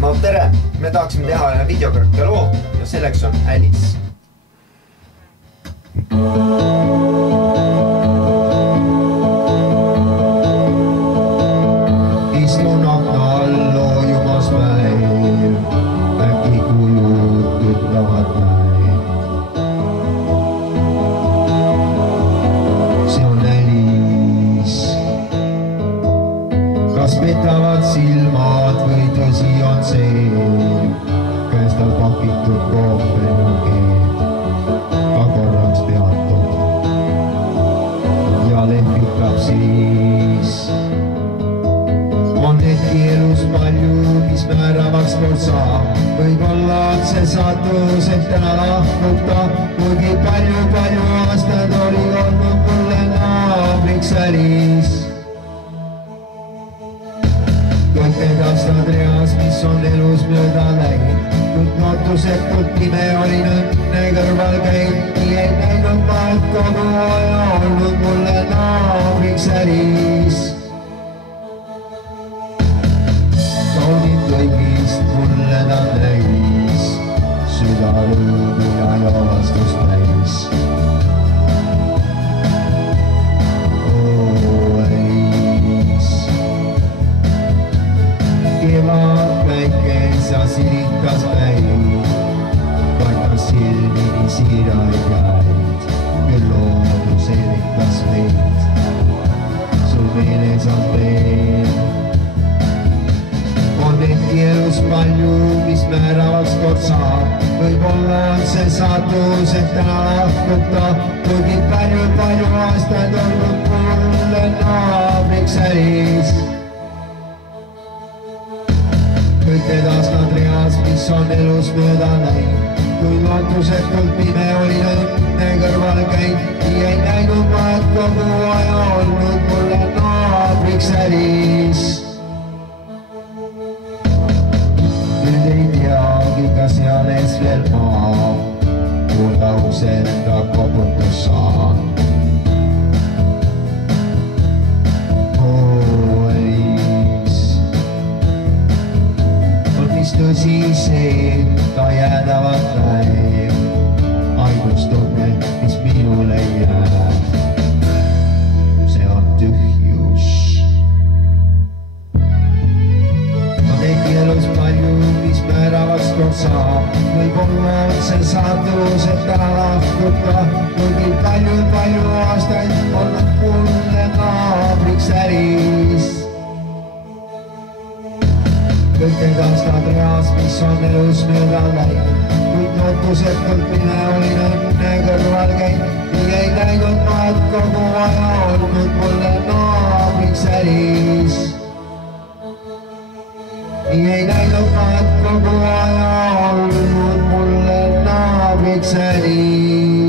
no tere, me tahaksime teha ühe videokõrke loo ja selleks on Alice. Istun akna all loojumas päev, äkki kujud ütlevad näin. See on Alice. Kas petavad silmad või tõsi on see, käes tal pakitud kohvenukeed, ka korraks peatub ja lehvitab siis. On hetki elus palju, mis määravaks kord saab, võib-olla on see saatus, et täna lahkub ta, kuigi palju aastad oli olnud mulle naabriks Alice. Kõik edastad reas, mis on elus mööda läinud, kuid lootusetult pime olin õnne kõrval käinud, nii ei näinud ma, et kogu aja olnud mulle naabriks Alice. Kaudid kõigist mulle ta näis, süda rõõmu ja vastust näis. Kevad päikes ja sirikas päid, paikas silmini siiraid jäid, küll loodus eritas meid, sul meeles on veel. On hetki elus palju, mis määravaks kord saab, võib-olla on see saatus, et täna lahkub ta, kuigi palju aastaid olnud mulle naabriks Alice. Kõik edastad reas, mis on elus mööda läinud, kui lootusetult pime olin õnne kõrval käinud, nii ei näinud ma, et kogu aja olnud mulle naabriks Alice. Nüüd ei teagi, kas eales veel maa, kuulda uksel enda koputus saan. Tõsi see, ta jäädavat näeb, ainus tunne, mis minule jääb, see on tühjus. On hetki elus palju, mis määravaks kord saab, võib-olla on see saatus, et täna lahkub ta, kuigi palju aastaid olnud mulle naabriks Alice. Kõik edastad reas, mis on elus mööda läinud, kuid lootusetult pime olin õnne kõrval käinud, nii ei näinud ma, et kogu aja olnud mulle naabriks Alice. Nii ei näinud ma, et kogu aja olnud mulle naabriks Alice.